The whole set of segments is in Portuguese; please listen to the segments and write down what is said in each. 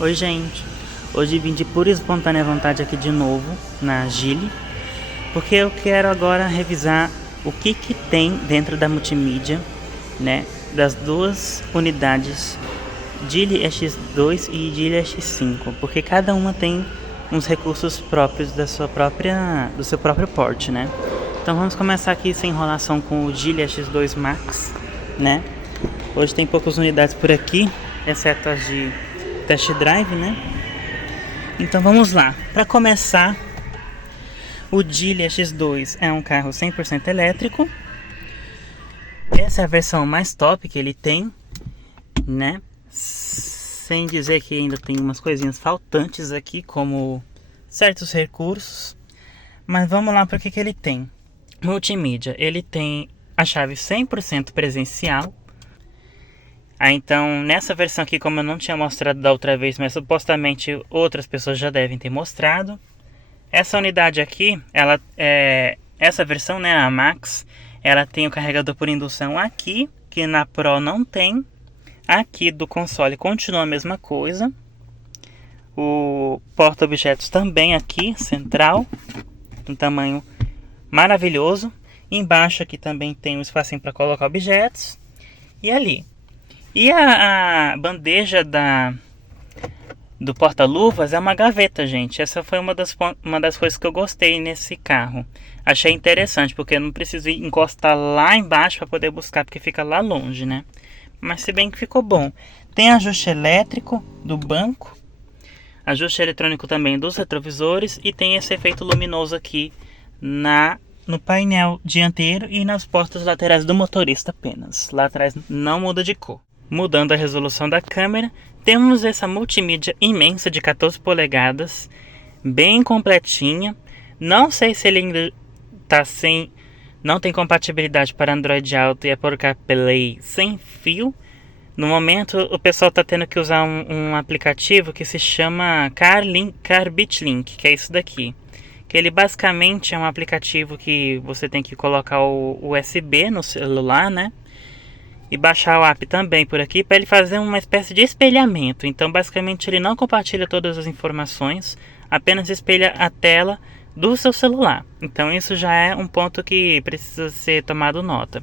Oi gente, hoje vim de pura e espontânea vontade aqui de novo na Geely, porque eu quero agora revisar o que tem dentro da multimídia, né, das duas unidades Geely EX2 e Geely EX5, porque cada uma tem uns recursos próprios do seu próprio porte, né? Então vamos começar aqui sem enrolação com o Geely EX2 Max, né? Hoje tem poucas unidades por aqui, exceto as de test drive, né? Então vamos lá. Para começar, o Geely EX2 é um carro 100% elétrico. Essa é a versão mais top que ele tem, né? Sem dizer que ainda tem umas coisinhas faltantes aqui, como certos recursos. Mas vamos lá para o que ele tem. Multimídia, ele tem a chave 100% presencial. Então, nessa versão aqui, como eu não tinha mostrado da outra vez, mas supostamente outras pessoas já devem ter mostrado. Essa unidade aqui, essa versão, né, a Max, ela tem o carregador por indução aqui, que na Pro não tem. Aqui do console continua a mesma coisa. O porta-objetos também aqui, central, um tamanho maravilhoso. Embaixo aqui também tem um espacinho para colocar objetos. E ali. E a bandeja do porta-luvas é uma gaveta, gente. Essa foi uma das coisas que eu gostei nesse carro. Achei interessante, porque eu não preciso encostar lá embaixo para poder buscar, porque fica lá longe, né? Mas se bem que ficou bom. Tem ajuste elétrico do banco, ajuste eletrônico também dos retrovisores, e tem esse efeito luminoso aqui no painel dianteiro e nas portas laterais do motorista apenas. Lá atrás não muda de cor. Mudando a resolução da câmera, temos essa multimídia imensa de 14 polegadas, bem completinha. Não sei se ele ainda está não tem compatibilidade para Android Auto e Apple CarPlay sem fio. No momento, o pessoal está tendo que usar um aplicativo que se chama CarBitLink, que é isso daqui. Que ele basicamente é um aplicativo que você tem que colocar o USB no celular, né? E baixar o app também por aqui para ele fazer uma espécie de espelhamento. Então, basicamente, ele não compartilha todas as informações, apenas espelha a tela do seu celular. Então, isso já é um ponto que precisa ser tomado nota.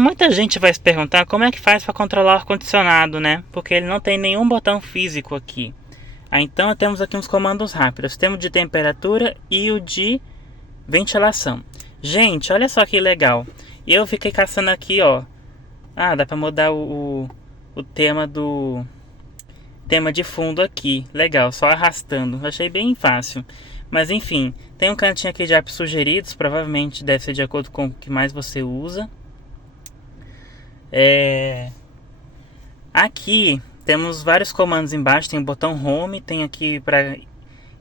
Muita gente vai se perguntar como é que faz para controlar o ar-condicionado, né? Porque ele não tem nenhum botão físico aqui. Então, temos aqui uns comandos rápidos. Temos de temperatura e o de ventilação. Gente, olha só que legal. E eu fiquei caçando aqui, ó. Dá pra mudar o tema de fundo aqui. Legal, só arrastando. Achei bem fácil. Mas enfim, tem um cantinho aqui de apps sugeridos. Provavelmente deve ser de acordo com o que mais você usa. Aqui temos vários comandos embaixo. Tem o botão Home. Tem aqui para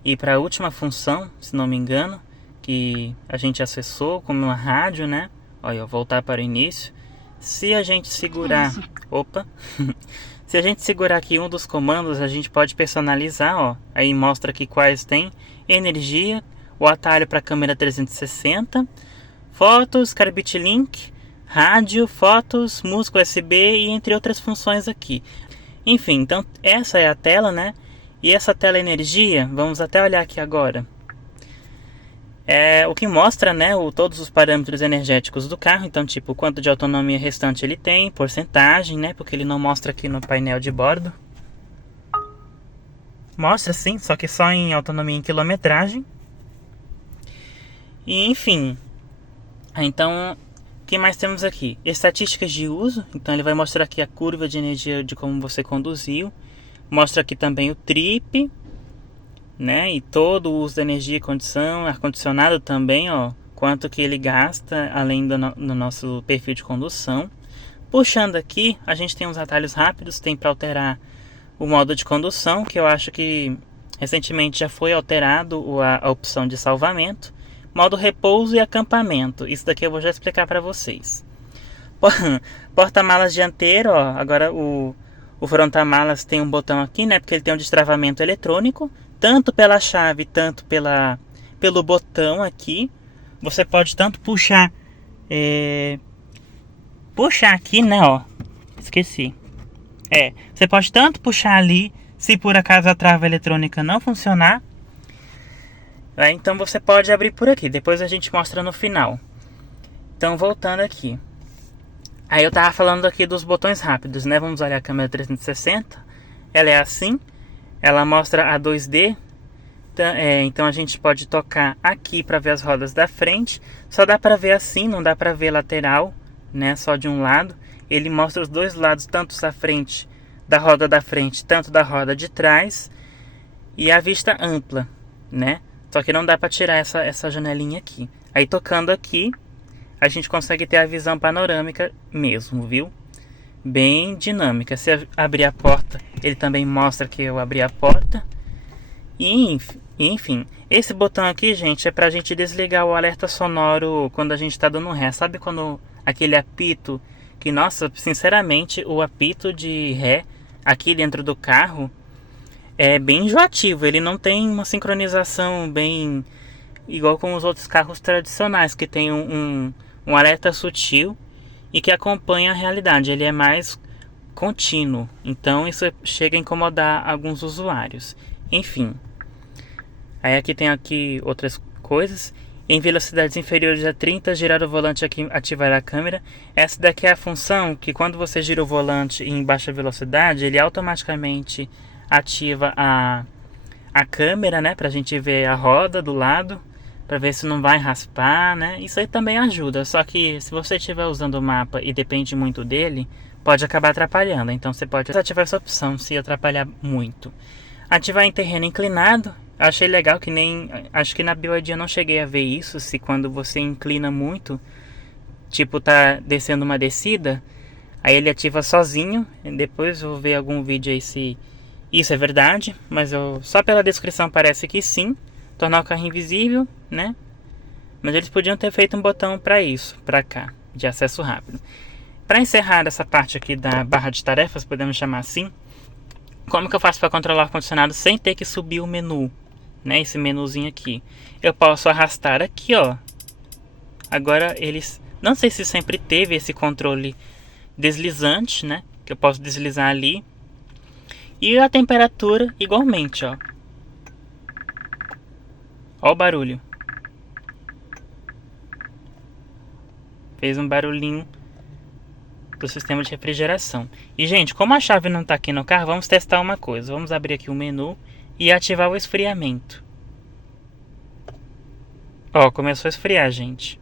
ir para a última função, se não me engano, que a gente acessou como uma rádio, né? Olha, voltar para o início. Se a gente segurar... Opa! Se a gente segurar aqui um dos comandos, a gente pode personalizar, ó. Aí mostra aqui quais tem. Energia, o atalho para câmera 360, fotos, CarBitLink, rádio, fotos, música USB e entre outras funções aqui. Enfim, então essa é a tela, né? E essa tela energia, vamos até olhar aqui agora. É o que mostra, né, todos os parâmetros energéticos do carro. Então, tipo, quanto de autonomia restante ele tem, porcentagem, né, porque ele não mostra aqui no painel de bordo. Mostra sim, só que só em autonomia em quilometragem. E enfim. Então, o que mais temos aqui? Estatísticas de uso. Então ele vai mostrar aqui a curva de energia de como você conduziu. Mostra aqui também o trip, né? E todo o uso da energia e condição, ar-condicionado também, ó, quanto que ele gasta, além do nosso perfil de condução. Puxando aqui, a gente tem uns atalhos rápidos, tem para alterar o modo de condução, que eu acho que recentemente já foi alterado a opção de salvamento, modo repouso e acampamento. Isso daqui eu vou já explicar para vocês. Porta-malas dianteiro, ó, agora o fronta-malas tem um botão aqui, né, porque ele tem um destravamento eletrônico, tanto pela chave, tanto pelo botão aqui. Você pode tanto puxar aqui, né, ó, esqueci. Você pode tanto puxar ali, se por acaso a trava eletrônica não funcionar, então você pode abrir por aqui, depois a gente mostra no final. Então voltando aqui, aí eu tava falando aqui dos botões rápidos, né? Vamos olhar a câmera 360, ela é assim, ela mostra a 2D, então a gente pode tocar aqui para ver as rodas da frente, só dá para ver assim, não dá para ver lateral, né? Só de um lado. Ele mostra os dois lados, tanto da frente, da roda da frente, tanto da roda de trás, e a vista ampla, né? Só que não dá para tirar essa janelinha aqui. Aí tocando aqui, a gente consegue ter a visão panorâmica mesmo, viu? Bem dinâmica. Se abrir a porta, ele também mostra que eu abri a porta. E enfim, esse botão aqui, gente, é pra gente desligar o alerta sonoro quando a gente tá dando ré. Sabe quando aquele apito, que nossa, sinceramente, o apito de ré aqui dentro do carro é bem enjoativo. Ele não tem uma sincronização bem igual com os outros carros tradicionais, que tem um alerta sutil e que acompanha a realidade. Ele é mais contínuo, então isso chega a incomodar alguns usuários. Enfim, aí aqui tem outras coisas. Em velocidades inferiores a 30, girar o volante aqui, ativar a câmera. Essa daqui é a função que quando você gira o volante em baixa velocidade, ele automaticamente ativa a câmera, né? Pra gente ver a roda do lado, pra ver se não vai raspar, né? Isso aí também ajuda, só que se você estiver usando o mapa e depende muito dele, pode acabar atrapalhando. Então você pode desativar essa opção se atrapalhar muito. Ativar em terreno inclinado. Achei legal que acho que na BYD eu não cheguei a ver isso, se quando você inclina muito, tipo tá descendo uma descida, aí ele ativa sozinho. Depois eu vou ver algum vídeo aí se isso é verdade, mas só pela descrição parece que sim. Tornar o carro invisível, né? Mas eles podiam ter feito um botão para isso, para cá, de acesso rápido. Para encerrar essa parte aqui da barra de tarefas, podemos chamar assim, como que eu faço para controlar o ar-condicionado sem ter que subir o menu, né? Esse menuzinho aqui. Eu posso arrastar aqui, ó. Agora eles... Não sei se sempre teve esse controle deslizante, né? Que eu posso deslizar ali. E a temperatura igualmente, ó. Ó o barulho. Fez um barulhinho do sistema de refrigeração. E, gente, como a chave não está aqui no carro, vamos testar uma coisa. Vamos abrir aqui o menu e ativar o esfriamento. Ó, começou a esfriar, gente.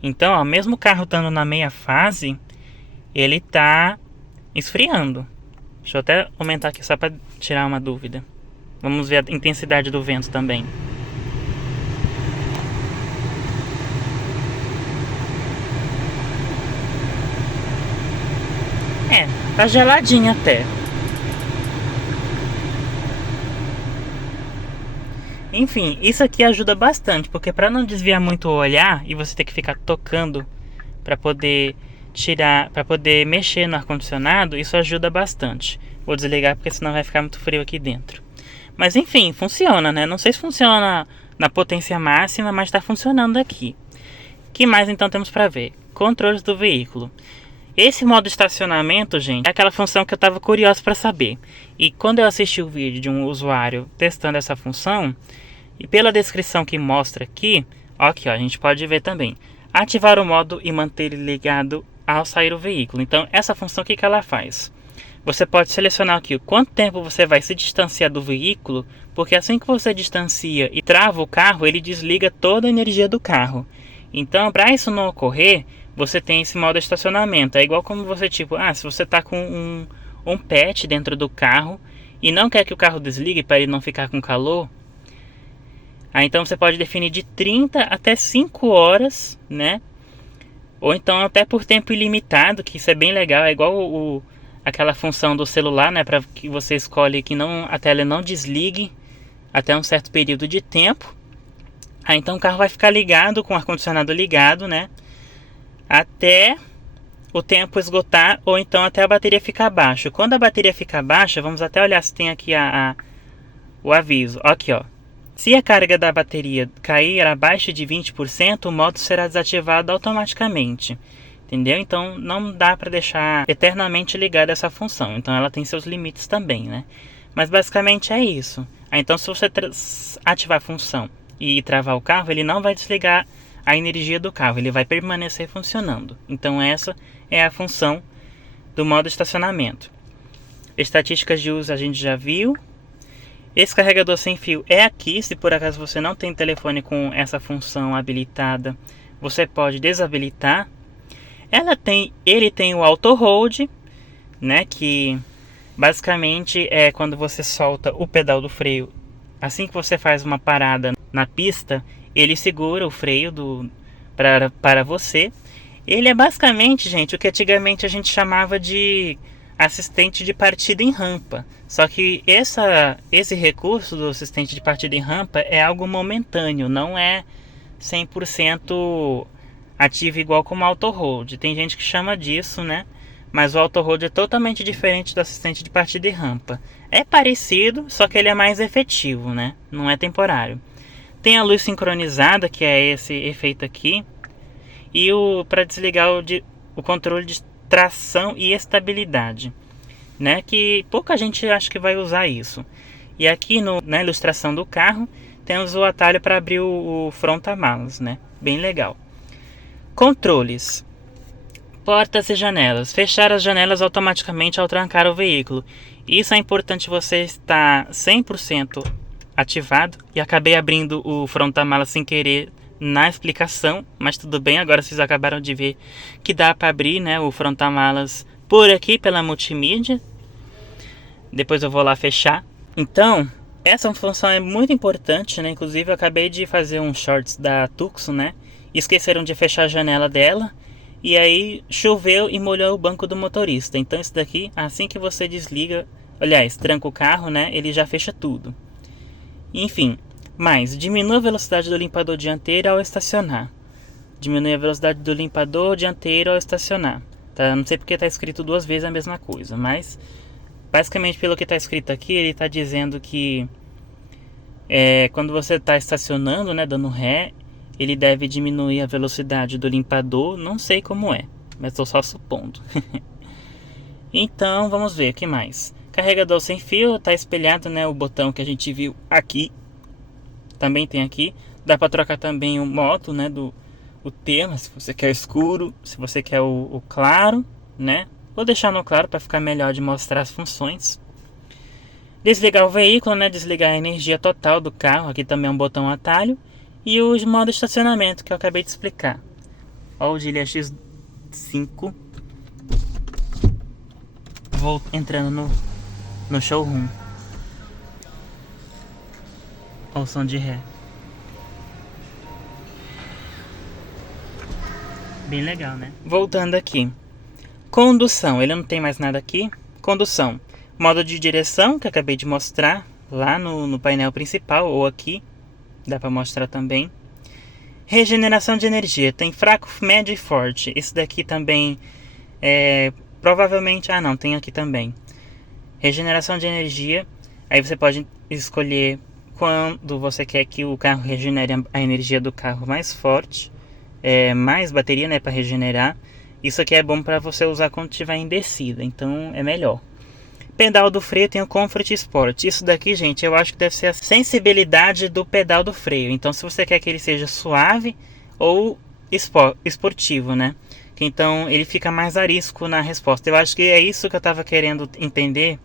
Então, ó, mesmo o carro estando na meia fase, ele tá esfriando. Deixa eu até aumentar aqui só para tirar uma dúvida. Vamos ver a intensidade do vento também. Tá geladinho até. Enfim, isso aqui ajuda bastante, porque para não desviar muito o olhar e você ter que ficar tocando para poder tirar, para poder mexer no ar-condicionado, isso ajuda bastante. Vou desligar porque senão vai ficar muito frio aqui dentro. Mas enfim, funciona, né? Não sei se funciona na potência máxima, mas está funcionando aqui. O que mais então temos para ver? Controles do veículo. Esse modo estacionamento, gente, é aquela função que eu estava curioso para saber. E quando eu assisti o vídeo de um usuário testando essa função, e pela descrição que mostra aqui, aqui ó, a gente pode ver também. Ativar o modo e manter ele ligado ao sair o veículo. Então, essa função, o que ela faz? Você pode selecionar aqui o quanto tempo você vai se distanciar do veículo, porque assim que você distancia e trava o carro, ele desliga toda a energia do carro. Então, para isso não ocorrer, você tem esse modo estacionamento. É igual como você, tipo, se você tá com um pet dentro do carro e não quer que o carro desligue para ele não ficar com calor, aí então você pode definir de 30 até 5 horas, né? Ou então até por tempo ilimitado, que isso é bem legal. É igual aquela função do celular, né? Para que você escolhe que a tela não desligue até um certo período de tempo. Aí então o carro vai ficar ligado, com o ar-condicionado ligado, né? Até o tempo esgotar, ou então até a bateria ficar baixa. Quando a bateria ficar baixa, vamos até olhar se tem aqui o aviso. Aqui, ó. Se a carga da bateria cair abaixo de 20%, o modo será desativado automaticamente. entendeu? Então não dá para deixar eternamente ligada essa função, então ela tem seus limites também, né? Mas basicamente é isso. Então se você ativar a função e travar o carro, ele não vai desligar a energia do carro, ele vai permanecer funcionando. Então essa é a função do modo estacionamento. Estatísticas de uso a gente já viu. Esse carregador sem fio é aqui. Se por acaso você não tem telefone com essa função habilitada, você pode desabilitar. Ele tem o auto hold, né, que basicamente é quando você solta o pedal do freio. Assim que você faz uma parada na pista, ele segura o freio para você. Ele é basicamente, gente, o que antigamente a gente chamava de assistente de partida em rampa. Só que esse recurso do assistente de partida em rampa é algo momentâneo, não é 100% ativo igual como auto hold. Tem gente que chama disso, né? Mas o auto hold é totalmente diferente do assistente de partida em rampa. É parecido, só que ele é mais efetivo, né? Não é temporário. Tem a luz sincronizada, que é esse efeito aqui. E para desligar o controle de tração e estabilidade, né? Que pouca gente acha que vai usar isso. E aqui na ilustração do carro temos o atalho para abrir o fronta-malas, né? Bem legal. Controles: portas e janelas. Fechar as janelas automaticamente ao trancar o veículo. Isso é importante você estar 100% ativado. E acabei abrindo o fronta-malas sem querer na explicação, mas tudo bem, agora vocês acabaram de ver que dá para abrir, né, o fronta-malas por aqui pela multimídia. Depois eu vou lá fechar. Então, essa função é muito importante, né? Inclusive eu acabei de fazer um shorts da Tucson, né? Esqueceram de fechar a janela dela e aí choveu e molhou o banco do motorista. Então isso daqui, assim que você desliga, aliás, tranca o carro, né, ele já fecha tudo. Enfim, mas diminua a velocidade do limpador dianteiro ao estacionar. Diminui a velocidade do limpador dianteiro ao estacionar. Tá? Não sei porque está escrito duas vezes a mesma coisa, mas basicamente pelo que está escrito aqui, ele está dizendo que quando você está estacionando, né, dando ré, ele deve diminuir a velocidade do limpador. Não sei como é, mas estou só supondo. Então vamos ver o que mais. Carregador sem fio, está espelhado, né, o botão que a gente viu aqui. Também tem aqui. Dá para trocar também o modo, né, o tema, se você quer escuro, se você quer o claro, né. Vou deixar no claro para ficar melhor de mostrar as funções. Desligar o veículo, né, desligar a energia total do carro. Aqui também é um botão atalho. E o modo estacionamento que eu acabei de explicar. Ó, o Geely X5. Vou entrando no showroom. Ó o som de ré. Bem legal, né? Voltando aqui. Condução. Ele não tem mais nada aqui. Condução. Modo de direção, que eu acabei de mostrar lá no painel principal, ou aqui. Dá para mostrar também. Regeneração de energia. Tem fraco, médio e forte. Esse daqui também provavelmente... Ah, não. Tem aqui também. Regeneração de energia. Aí você pode escolher quando você quer que o carro regenere a energia do carro mais forte. Mais bateria, né, para regenerar. Isso aqui é bom para você usar quando estiver em descida. Então é melhor. Pedal do freio tem o Comfort Sport. Isso daqui, gente, eu acho que deve ser a sensibilidade do pedal do freio. Então, se você quer que ele seja suave ou esportivo, né? Então, ele fica mais arisco na resposta. Eu acho que é isso que eu estava querendo entender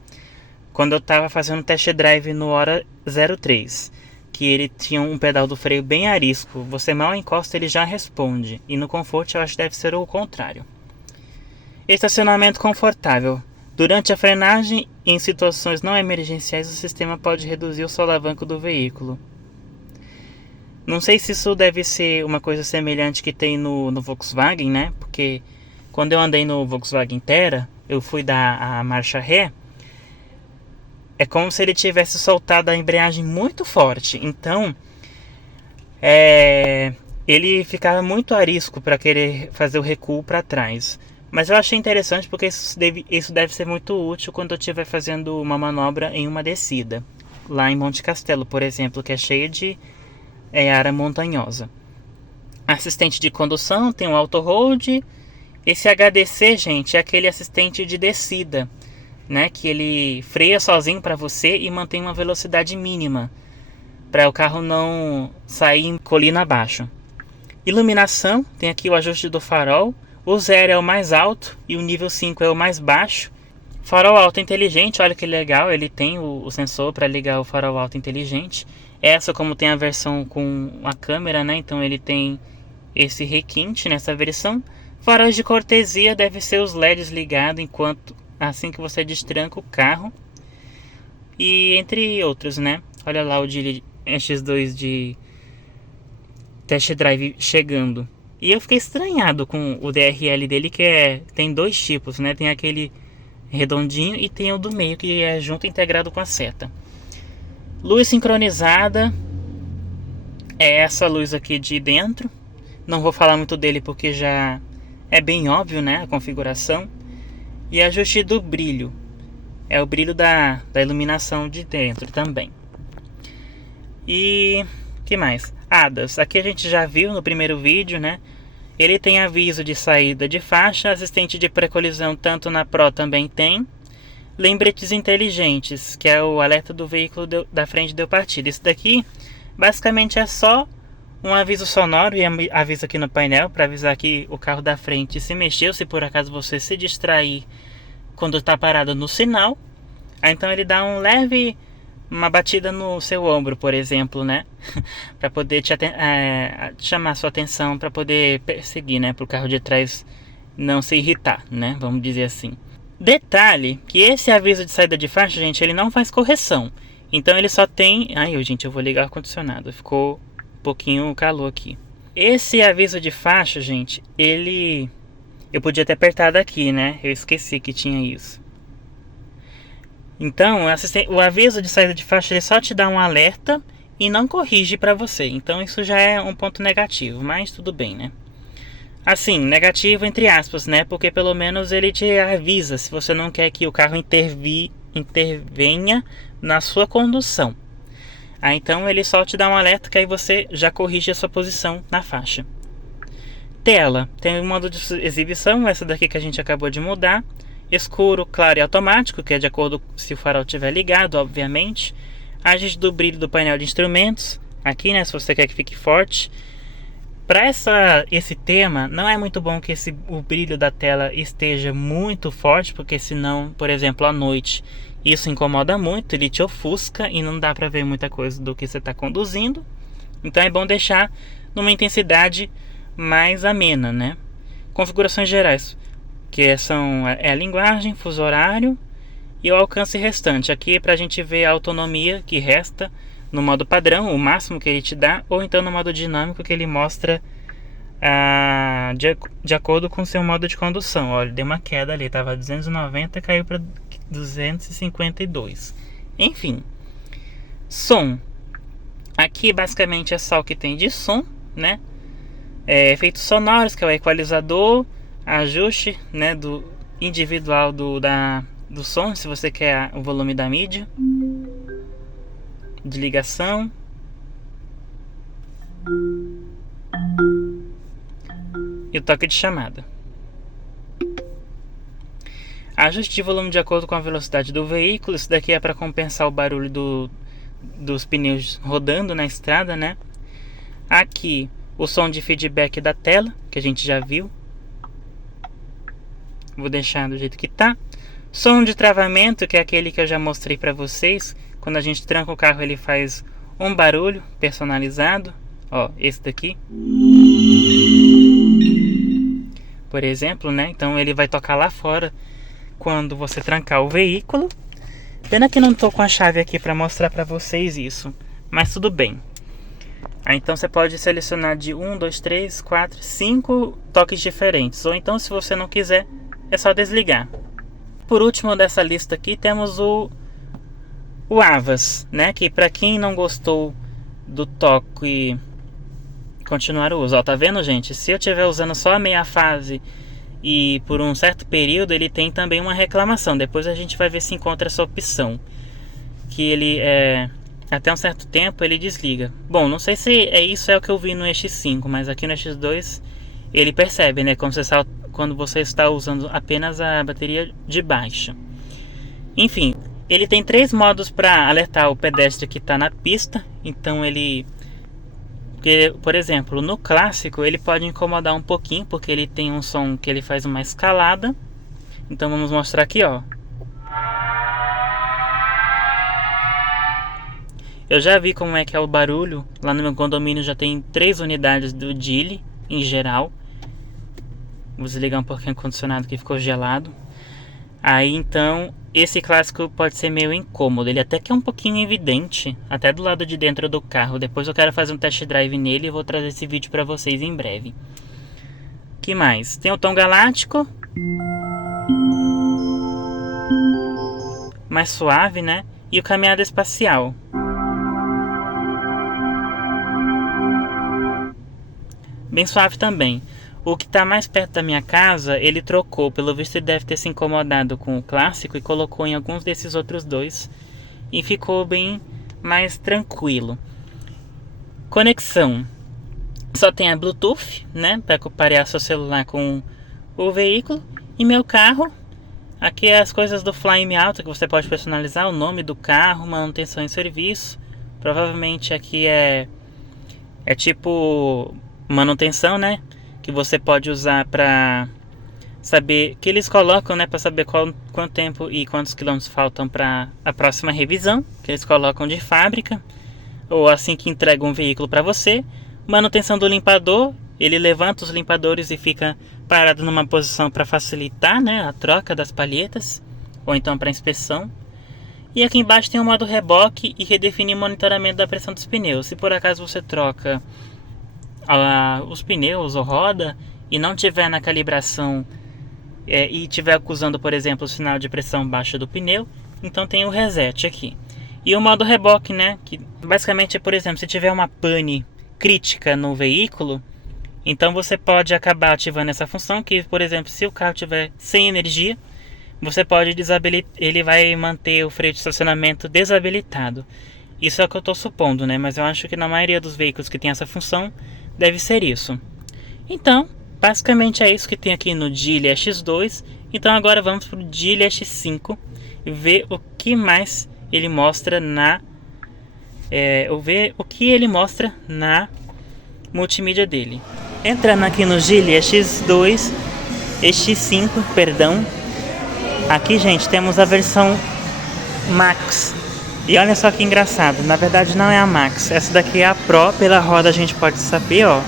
quando eu estava fazendo o test drive no Hora 03. Que ele tinha um pedal do freio bem arisco. Você mal encosta, ele já responde. E no Comfort, eu acho que deve ser o contrário. Estacionamento confortável. Durante a frenagem, em situações não emergenciais, o sistema pode reduzir o solavanco do veículo. Não sei se isso deve ser uma coisa semelhante que tem no Volkswagen, né? Porque quando eu andei no Volkswagen Terra, eu fui dar a marcha ré. É como se ele tivesse soltado a embreagem muito forte. Então, ele ficava muito arisco para querer fazer o recuo para trás. Mas eu achei interessante porque isso deve ser muito útil quando eu estiver fazendo uma manobra em uma descida. Lá em Monte Castelo, por exemplo, que é cheia de área montanhosa. Assistente de condução, tem o auto hold. Esse HDC, gente, é aquele assistente de descida, né? Que ele freia sozinho para você e mantém uma velocidade mínima, para o carro não sair em colina abaixo. Iluminação, tem aqui o ajuste do farol. O 0 é o mais alto e o nível 5 é o mais baixo. Farol alto inteligente, olha que legal, ele tem o sensor para ligar o farol alto inteligente. Essa, como tem a versão com a câmera, né? Então ele tem esse requinte nessa versão. Faróis de cortesia, deve ser os LEDs ligados assim que você destranca o carro. E entre outros, né? Olha lá o de X2 de test drive chegando. E eu fiquei estranhado com o DRL dele, que tem dois tipos, né? Tem aquele redondinho e tem o do meio, que é junto integrado com a seta. Luz sincronizada. É essa luz aqui de dentro. Não vou falar muito dele porque já é bem óbvio, né? A configuração. E ajuste do brilho. É o brilho da iluminação de dentro também. E que mais? ADAS. Aqui a gente já viu no primeiro vídeo, né? Ele tem aviso de saída de faixa, assistente de pré-colisão tanto na Pro também tem. Lembretes inteligentes, que é o alerta do veículo da frente deu partida. Isso daqui basicamente é só um aviso sonoro e aviso aqui no painel para avisar que o carro da frente se mexeu, se por acaso você se distrair quando está parado no sinal. Aí então ele dá uma batida no seu ombro, por exemplo, né? Para poder chamar sua atenção, para poder perseguir, né? Para o carro de trás não se irritar, né? Vamos dizer assim. Detalhe que esse aviso de saída de faixa, gente, ele não faz correção. Então ele só tem... gente, eu vou ligar o ar-condicionado. Ficou um pouquinho calor aqui. Esse aviso de faixa, gente, eu podia ter apertado aqui, né? Eu esqueci que tinha isso. Então, o aviso de saída de faixa ele só te dá um alerta e não corrige para você. Então, isso já é um ponto negativo, mas tudo bem, né? Assim, negativo entre aspas, né? Porque pelo menos ele te avisa se você não quer que o carro intervenha na sua condução. Então, ele só te dá um alerta que aí você já corrige a sua posição na faixa. Tela, tem o modo de exibição, essa daqui que a gente acabou de mudar. Escuro, claro e automático, que é de acordo se o farol estiver ligado, obviamente. Ajuste do brilho do painel de instrumentos, aqui, né, se você quer que fique forte. Para esse tema, não é muito bom que o brilho da tela esteja muito forte, porque senão, por exemplo, à noite, isso incomoda muito, ele te ofusca e não dá para ver muita coisa do que você está conduzindo. Então é bom deixar numa intensidade mais amena, né? Configurações gerais, que é a linguagem, fuso horário e o alcance restante. Aqui para a gente ver a autonomia que resta no modo padrão, o máximo que ele te dá, ou então no modo dinâmico que ele mostra de acordo com o seu modo de condução. Olha, deu uma queda ali, estava 290 e caiu para 252. Enfim, som. Aqui basicamente é só o que tem de som, né? Efeitos sonoros, que é o equalizador, ajuste, né, do individual do som, se você quer o volume da mídia, de ligação, e o toque de chamada. Ajuste de volume de acordo com a velocidade do veículo. Isso daqui é para compensar o barulho dos pneus rodando na estrada, né? Aqui o som de feedback da tela, que a gente já viu. Vou deixar do jeito que tá. Som de travamento, que é aquele que eu já mostrei para vocês. Quando a gente tranca o carro, ele faz um barulho personalizado. Ó, esse daqui, por exemplo, né? Então ele vai tocar lá fora quando você trancar o veículo. Pena que não tô com a chave aqui para mostrar para vocês isso, mas tudo bem. Então você pode selecionar de 1, 2, 3, 4, 5 toques diferentes. Ou então, se você não quiser, é só desligar. Por último dessa lista aqui temos o AVAS, né? Que para quem não gostou do toque, continuar o uso. Ó, tá vendo, gente? Se eu estiver usando só a meia fase e por um certo período, ele tem também uma reclamação. Depois a gente vai ver se encontra essa opção, que ele até um certo tempo ele desliga. Bom, não sei se isso é o que eu vi no X5, mas aqui no X2 ele percebe, né? quando você está usando apenas a bateria de baixa. Enfim, ele tem 3 modos para alertar o pedestre que está na pista. Então por exemplo, no clássico ele pode incomodar um pouquinho, porque ele tem um som que ele faz uma escalada. Então vamos mostrar aqui, ó. Eu já vi como é que é o barulho. Lá no meu condomínio já tem 3 unidades do Geely em geral. Vou desligar um pouquinho o condicionado que ficou gelado. Aí então, esse clássico pode ser meio incômodo. Ele até que é um pouquinho evidente, até do lado de dentro do carro. Depois eu quero fazer um test drive nele e vou trazer esse vídeo para vocês em breve. Que mais? Tem o tom galáctico, mais suave, né? E o caminhada espacial. Bem suave também. O que está mais perto da minha casa, ele trocou. Pelo visto ele deve ter se incomodado com o clássico e colocou em alguns desses outros 2. E ficou bem mais tranquilo. Conexão. Só tem a Bluetooth, né? Para parear seu celular com o veículo. E meu carro. Aqui é as coisas do Flyme Auto, que você pode personalizar o nome do carro, manutenção e serviço. Provavelmente aqui é tipo manutenção, né? Que você pode usar para saber, que eles colocam, né, para saber quanto tempo e quantos quilômetros faltam para a próxima revisão, que eles colocam de fábrica, ou assim que entregam um veículo para você. Manutenção do limpador, ele levanta os limpadores e fica parado numa posição para facilitar, né, a troca das palhetas, ou então para inspeção. E aqui embaixo tem o modo reboque e redefinir o monitoramento da pressão dos pneus. Se por acaso você troca os pneus ou roda e não tiver na calibração e tiver acusando, por exemplo, o sinal de pressão baixa do pneu, então tem o reset aqui. E o modo reboque, né, que basicamente é, por exemplo, se tiver uma pane crítica no veículo, então você pode acabar ativando essa função, que, por exemplo, se o carro tiver sem energia, você pode desabilitar, ele vai manter o freio de estacionamento desabilitado. Isso é o que eu estou supondo, né, mas eu acho que na maioria dos veículos que tem essa função deve ser isso. Então, basicamente é isso que tem aqui no Geely X2. Então agora vamos para o Geely X5 e ver o que mais ele mostra na multimídia dele. Entrando aqui no Geely X5, perdão. Aqui, gente, temos a versão Max. E olha só que engraçado, na verdade não é a Max, essa daqui é a Pro. Pela roda a gente pode saber, ó.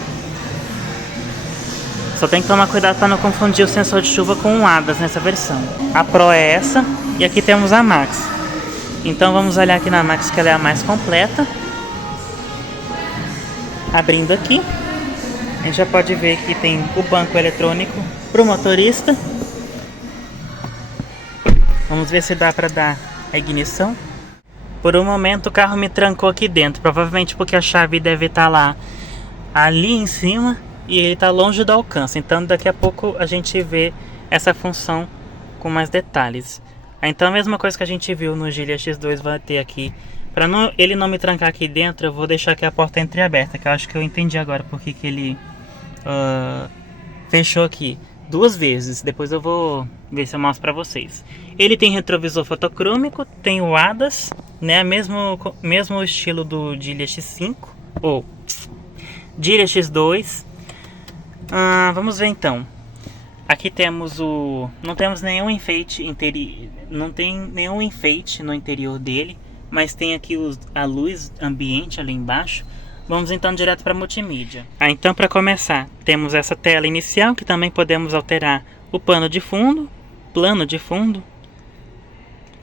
Só tem que tomar cuidado para não confundir o sensor de chuva com o ADAS nessa versão. A Pro é essa e aqui temos a Max. Então vamos olhar aqui na Max, que ela é a mais completa. Abrindo aqui, a gente já pode ver que tem o banco eletrônico para o motorista. Vamos ver se dá para dar a ignição. Por um momento o carro me trancou aqui dentro, provavelmente porque a chave deve estar ali em cima e ele está longe do alcance. Então daqui a pouco a gente vê essa função com mais detalhes. Então a mesma coisa que a gente viu no Geely X2 vai ter aqui. Para ele não me trancar aqui dentro, eu vou deixar aqui a porta entreaberta, que eu acho que eu entendi agora porque que ele fechou aqui 2 vezes. Depois eu vou ver se eu mostro para vocês. Ele tem retrovisor fotocrômico, tem o ADAS, né, mesmo estilo do Geely X5 ou Geely X2. Vamos ver então. Aqui temos não temos nenhum enfeite não tem nenhum enfeite no interior dele, mas tem aqui a luz ambiente ali embaixo. Vamos então direto para multimídia. Então, para começar, temos essa tela inicial que também podemos alterar o plano de fundo.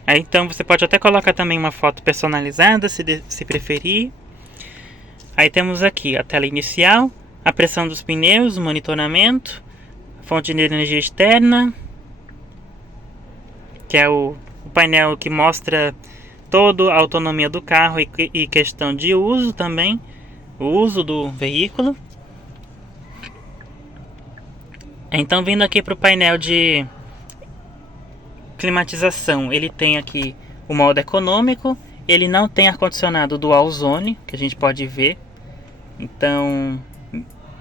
Aí então você pode até colocar também uma foto personalizada, se preferir. Aí temos aqui a tela inicial, a pressão dos pneus, o monitoramento, fonte de energia externa, que é o painel que mostra toda a autonomia do carro e questão de uso também, o uso do veículo. Então, vindo aqui para o painel de climatização, ele tem aqui o modo econômico. Ele não tem ar-condicionado dual zone, que a gente pode ver. Então,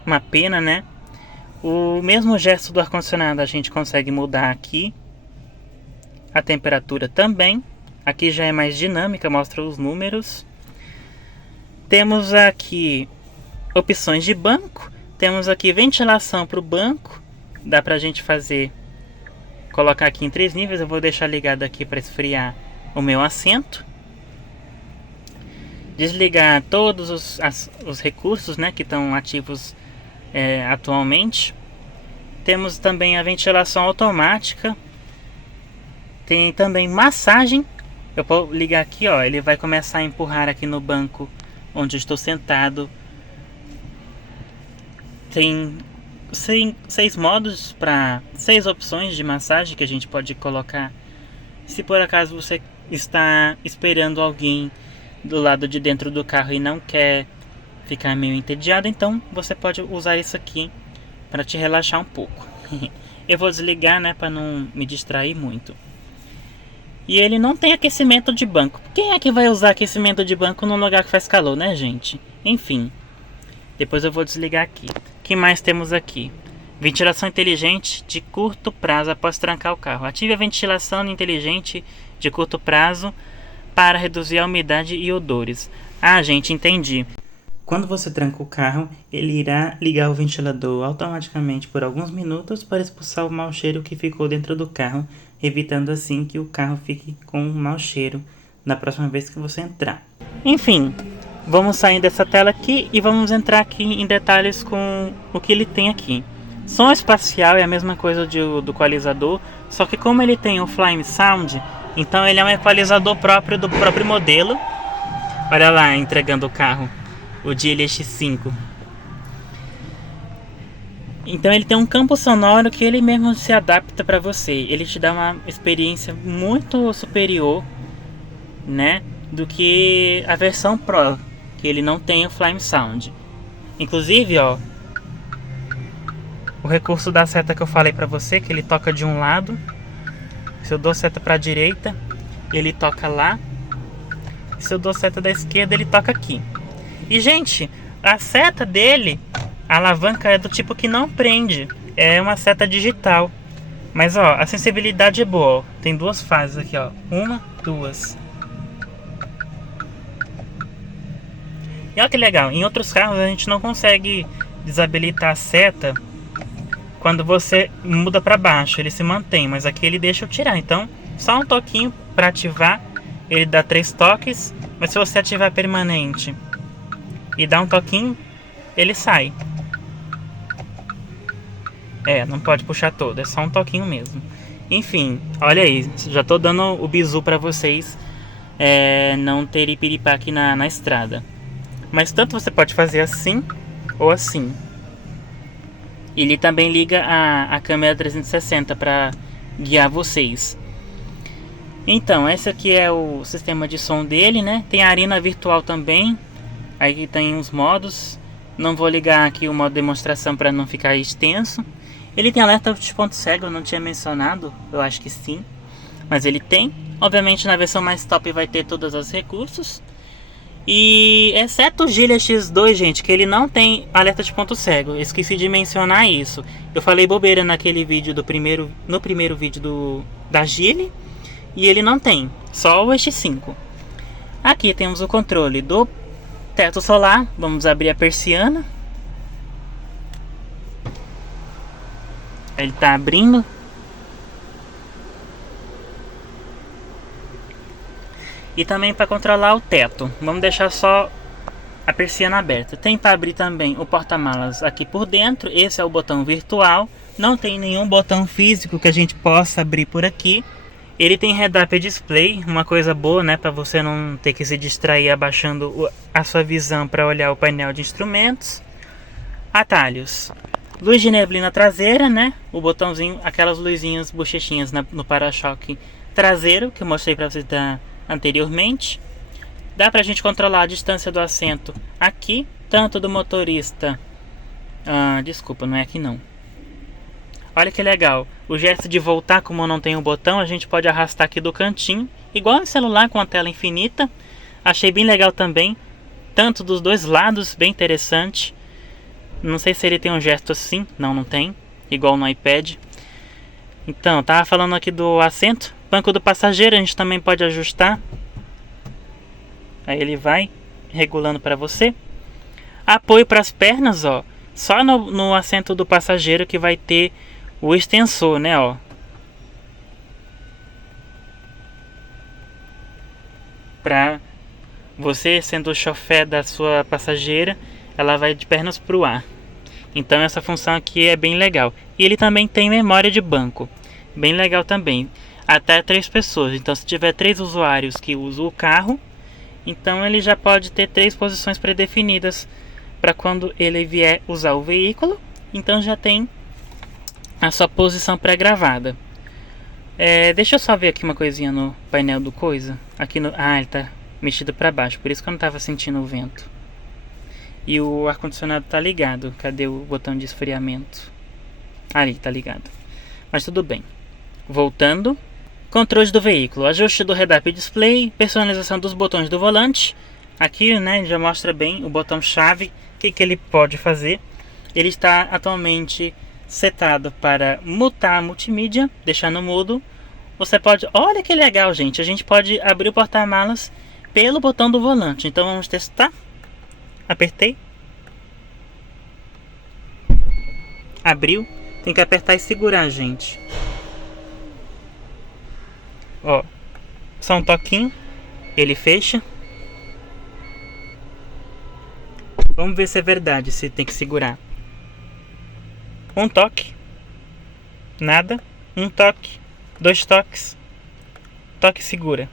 uma pena, né? O mesmo gesto do ar-condicionado a gente consegue mudar aqui. A temperatura também. Aqui já é mais dinâmica, mostra os números. Temos aqui opções de banco. Temos aqui ventilação para o banco. Dá pra gente fazer, colocar aqui em 3 níveis. Eu vou deixar ligado aqui para esfriar o meu assento. Desligar todos os recursos, né, que estão ativos atualmente. Temos também a ventilação automática. Tem também massagem. Eu vou ligar aqui, ó, ele vai começar a empurrar aqui no banco onde eu estou sentado. Tem 6 modos para 6 opções de massagem que a gente pode colocar. Se por acaso você está esperando alguém do lado de dentro do carro e não quer ficar meio entediado, então você pode usar isso aqui para te relaxar um pouco. Eu vou desligar, né, para não me distrair muito. E ele não tem aquecimento de banco. Quem é que vai usar aquecimento de banco num lugar que faz calor, né, gente? Enfim, depois eu vou desligar aqui. O que mais temos aqui? Ventilação inteligente de curto prazo após trancar o carro. Ative a ventilação inteligente de curto prazo para reduzir a umidade e odores. Ah, gente, entendi. Quando você tranca o carro, ele irá ligar o ventilador automaticamente por alguns minutos para expulsar o mau cheiro que ficou dentro do carro, evitando assim que o carro fique com um mau cheiro na próxima vez que você entrar. Enfim, vamos sair dessa tela aqui e vamos entrar aqui em detalhes com o que ele tem aqui. Som espacial é a mesma coisa do equalizador, só que como ele tem o Flyme Sound, então ele é um equalizador próprio do próprio modelo. Olha lá, entregando o carro, o DLX5. Então ele tem um campo sonoro que ele mesmo se adapta para você. Ele te dá uma experiência muito superior, né, do que a versão Pro, que ele não tem o Flyme Sound. Inclusive, ó, o recurso da seta que eu falei para você, que ele toca de um lado. Se eu dou seta para a direita, ele toca lá. Se eu dou seta da esquerda, ele toca aqui. E, gente, a seta dele, a alavanca é do tipo que não prende. É uma seta digital. Mas, ó, a sensibilidade é boa, ó. Tem 2 fases aqui, ó. 1, 2. E olha que legal. Em outros carros a gente não consegue desabilitar a seta quando você muda para baixo. Ele se mantém, mas aqui ele deixa eu tirar. Então, só um toquinho para ativar. Ele dá 3 toques. Mas se você ativar permanente e dar um toquinho, ele sai. Não pode puxar todo, é só um toquinho mesmo. Enfim, olha aí, já tô dando o bizu para vocês não terem piripaque na estrada. Mas tanto você pode fazer assim ou assim. Ele também liga a câmera 360 para guiar vocês. Então, esse aqui é o sistema de som dele, né? Tem a arena virtual também. Aí tem os modos. Não vou ligar aqui o modo demonstração para não ficar extenso. Ele tem alerta de ponto cego, eu não tinha mencionado. Eu acho que sim. Mas ele tem. Obviamente na versão mais top vai ter todos os recursos. E exceto o Gilia X2, gente, que ele não tem alerta de ponto cego. Eu esqueci de mencionar isso. Eu falei bobeira naquele vídeo no primeiro vídeo da Gilia. E ele não tem, só o X5. Aqui temos o controle do teto solar. Vamos abrir a persiana. Ele está abrindo. E também para controlar o teto. Vamos deixar só a persiana aberta. Tem para abrir também o porta-malas aqui por dentro. Esse é o botão virtual. Não tem nenhum botão físico que a gente possa abrir por aqui. Ele tem head-up display, uma coisa boa, né, para você não ter que se distrair abaixando a sua visão para olhar o painel de instrumentos. Atalhos. Luz de neblina traseira, né? O botãozinho, aquelas luzinhas bochechinhas no para-choque traseiro que eu mostrei para vocês anteriormente. Dá pra gente controlar a distância do assento aqui, tanto do motorista. Desculpa, não é aqui não. Olha que legal, o gesto de voltar, como não tem o botão, a gente pode arrastar aqui do cantinho, igual em celular com a tela infinita. Achei bem legal também, tanto dos dois lados, bem interessante. Não sei se ele tem um gesto assim. Não tem. Igual no iPad. Então, tava falando aqui do assento. Banco do passageiro a gente também pode ajustar. Aí ele vai regulando para você. Apoio para as pernas, ó. Só no assento do passageiro que vai ter o extensor, né, ó. Pra você, sendo o chofé da sua passageira, ela vai de pernas pro ar. Então essa função aqui é bem legal. E ele também tem memória de banco. Bem legal também. Até 3 pessoas. Então se tiver 3 usuários que usam o carro, então ele já pode ter 3 posições predefinidas para quando ele vier usar o veículo. Então já tem a sua posição pré-gravada. Deixa eu só ver aqui uma coisinha no painel do coisa. Aqui no, ele tá mexido para baixo, por isso que eu não tava sentindo o vento. E o ar-condicionado tá ligado. Cadê o botão de esfriamento? Ali, tá ligado. Mas tudo bem. Voltando. Controles do veículo. Ajuste do head-up display. Personalização dos botões do volante. Aqui, né, já mostra bem o botão chave. O que ele pode fazer. Ele está atualmente setado para mutar a multimídia. Deixar no mudo. Você pode... Olha que legal, gente. A gente pode abrir o porta-malas pelo botão do volante. Então vamos testar. Apertei. Abriu. Tem que apertar e segurar, gente. Ó. Só um toquinho. Ele fecha. Vamos ver se é verdade, se tem que segurar. Um toque. Nada. Um toque. 2 toques. Toque, segura.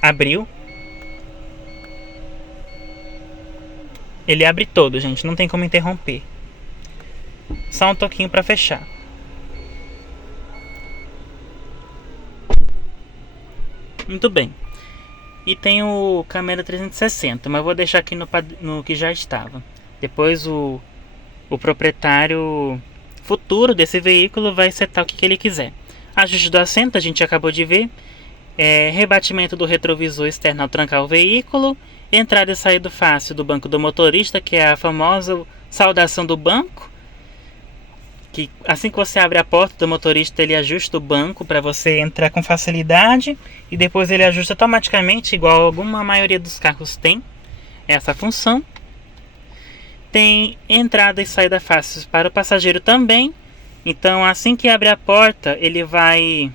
Abriu. Ele abre todo, gente. Não tem como interromper. Só um toquinho para fechar. Muito bem. E tem o câmera 360, mas vou deixar aqui no que já estava. Depois o proprietário futuro desse veículo vai setar o que ele quiser. Ajuste do assento, a gente acabou de ver. Rebatimento do retrovisor externo ao trancar o veículo. Entrada e saída fácil do banco do motorista, que é a famosa saudação do banco. Que assim que você abre a porta do motorista, ele ajusta o banco para você entrar com facilidade. E depois ele ajusta automaticamente, igual alguma maioria dos carros tem essa função. Tem entrada e saída fáceis para o passageiro também. Então assim que abre a porta, ele vai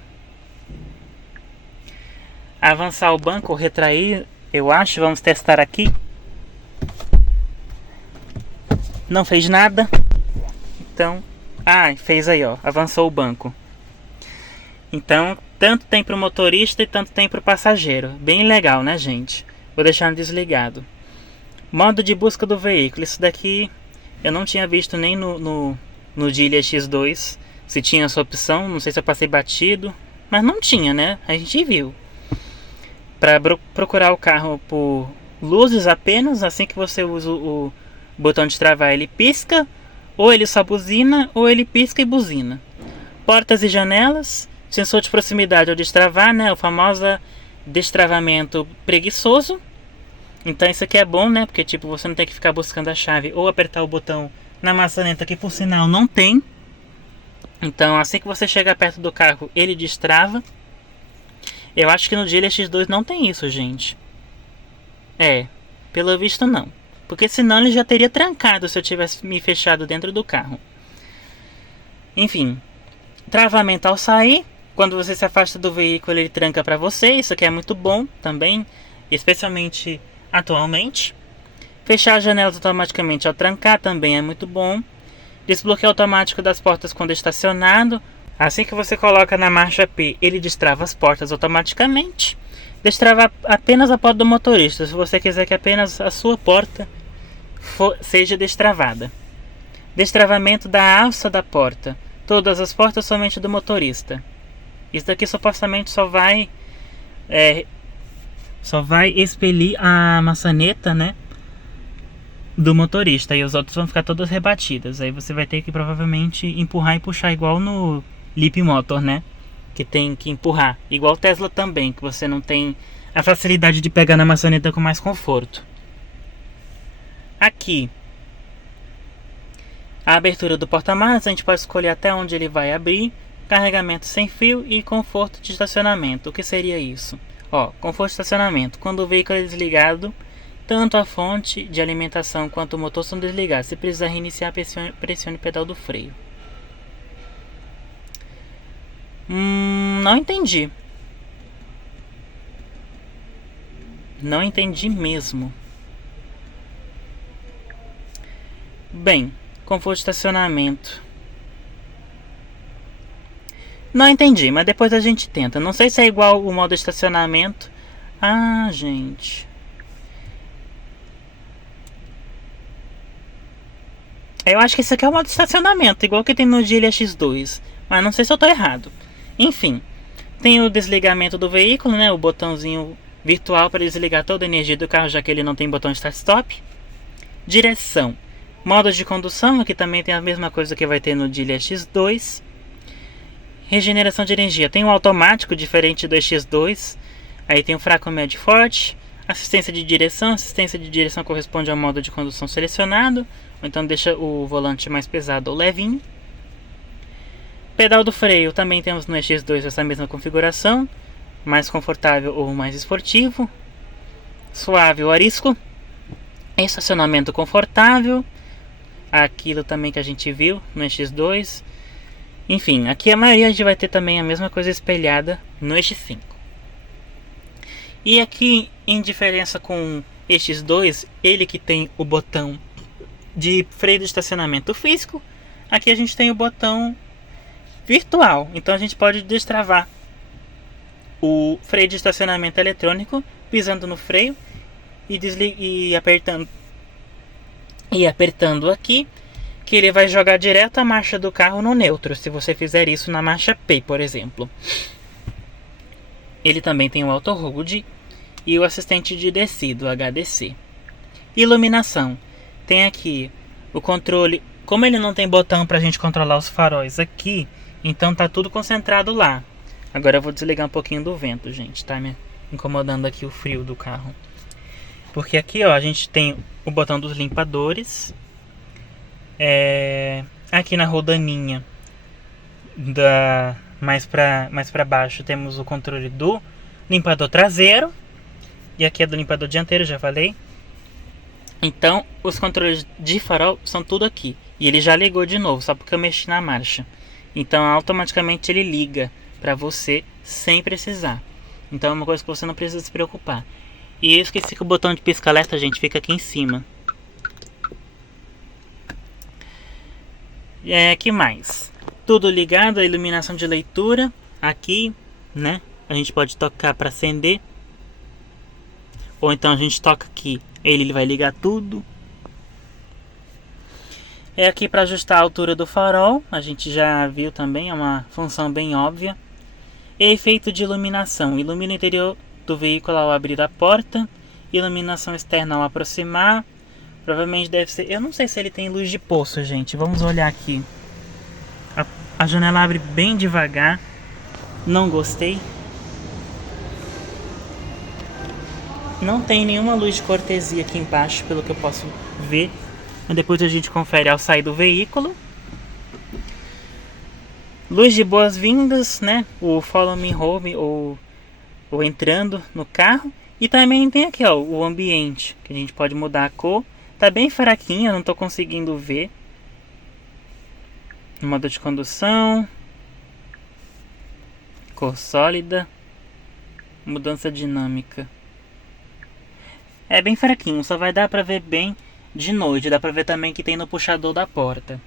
avançar o banco, retrair, eu acho. Vamos testar aqui. Não fez nada. Então, fez aí, ó, avançou o banco. Então, tanto tem para o motorista e tanto tem para o passageiro. Bem legal, né, gente? Vou deixar desligado. Modo de busca do veículo. Isso daqui eu não tinha visto nem no Geely X2. Se tinha essa opção, não sei se eu passei batido. Mas não tinha, né? A gente viu. Para procurar o carro por luzes apenas, assim que você usa o botão de travar, ele pisca. Ou ele só buzina, ou ele pisca e buzina. Portas e janelas. Sensor de proximidade ao destravar, né? O famoso destravamento preguiçoso. Então isso aqui é bom, né? Porque tipo, você não tem que ficar buscando a chave ou apertar o botão na maçaneta, que por sinal não tem. Então assim que você chega perto do carro, ele destrava. Eu acho que no Geely X2 não tem isso, gente. Pelo visto não. Porque senão ele já teria trancado se eu tivesse me fechado dentro do carro. Enfim. Travamento ao sair. Quando você se afasta do veículo, ele tranca para você. Isso aqui é muito bom também. Especialmente atualmente. Fechar as janelas automaticamente ao trancar também é muito bom. Desbloqueio automático das portas quando estacionado. Assim que você coloca na marcha P, ele destrava as portas automaticamente. Destrava apenas a porta do motorista, se você quiser que apenas a sua porta seja destravada. Destravamento da alça da porta. Todas as portas somente do motorista. Isso daqui supostamente só vai expelir a maçaneta, né, do motorista, e os outros vão ficar todas rebatidas. Aí você vai ter que provavelmente empurrar e puxar igual no Leapmotor, né? Que tem que empurrar. Igual o Tesla também, que você não tem a facilidade de pegar na maçaneta com mais conforto. Aqui A abertura do porta-malas, a gente pode escolher até onde ele vai abrir, carregamento sem fio e conforto de estacionamento. O que seria isso? Ó, conforto de estacionamento. Quando o veículo é desligado, tanto a fonte de alimentação quanto o motor são desligados. Se precisar reiniciar, pressione o pedal do freio. Não entendi. Não entendi mesmo. Bem, conforto de estacionamento. Não entendi, mas depois a gente tenta. Não sei se é igual o modo estacionamento. Ah, gente. Eu acho que esse aqui é o modo estacionamento, igual que tem no Geely X2. Mas não sei se eu tô errado. Enfim, tem o desligamento do veículo, né? O botãozinho virtual para desligar toda a energia do carro, já que ele não tem botão start-stop. Direção. Modos de condução, aqui também tem a mesma coisa que vai ter no Geely X2. Regeneração de energia. Tem um automático diferente do X2. Aí tem o fraco, médio e forte. Assistência de direção. Assistência de direção corresponde ao modo de condução selecionado. Ou então deixa o volante mais pesado ou levinho. Pedal do freio também temos no X2 essa mesma configuração. Mais confortável ou mais esportivo. Suave ou arisco. Estacionamento confortável. Aquilo também que a gente viu no X2. Enfim, aqui a maioria a gente vai ter também a mesma coisa espelhada no X5. E aqui, em diferença com X2, ele que tem o botão de freio de estacionamento físico, aqui a gente tem o botão virtual. Então a gente pode destravar o freio de estacionamento eletrônico pisando no freio e apertando aqui, que ele vai jogar direto a marcha do carro no neutro, se você fizer isso na marcha P, por exemplo. Ele também tem o auto hold e o assistente de descida, o HDC. Iluminação. Tem aqui o controle. Como ele não tem botão para a gente controlar os faróis aqui, então tá tudo concentrado lá. Agora eu vou desligar um pouquinho do vento, gente, tá me incomodando aqui o frio do carro. Porque aqui, ó, a gente tem o botão dos limpadores. Aqui na rodaninha mais para baixo temos o controle do limpador traseiro. E aqui é do limpador dianteiro, já falei. Então, os controles de farol são tudo aqui. E ele já ligou de novo, só porque eu mexi na marcha. Então, automaticamente ele liga para você sem precisar. Então, é uma coisa que você não precisa se preocupar. E eu esqueci que o botão de pisca-alerta, gente, fica aqui em cima. Que mais? Tudo ligado, a iluminação de leitura. Aqui, né? A gente pode tocar para acender. Ou então a gente toca aqui, ele vai ligar tudo. É aqui para ajustar a altura do farol. A gente já viu também, é uma função bem óbvia. Efeito de iluminação. Ilumina o interior do veículo ao abrir a porta. Iluminação externa ao aproximar. Provavelmente deve ser... Eu não sei se ele tem luz de poço, gente. Vamos olhar aqui. A janela abre bem devagar. Não gostei. Não tem nenhuma luz de cortesia aqui embaixo, pelo que eu posso ver. Mas depois a gente confere ao sair do veículo. Luz de boas-vindas, né? O Follow Me Home ou entrando no carro. E também tem aqui, ó, o ambiente, que a gente pode mudar a cor. Tá bem fraquinho, eu não tô conseguindo ver. Modo de condução. Cor sólida. Mudança dinâmica. É bem fraquinho, só vai dar pra ver bem de noite. Dá pra ver também que tem no puxador da porta.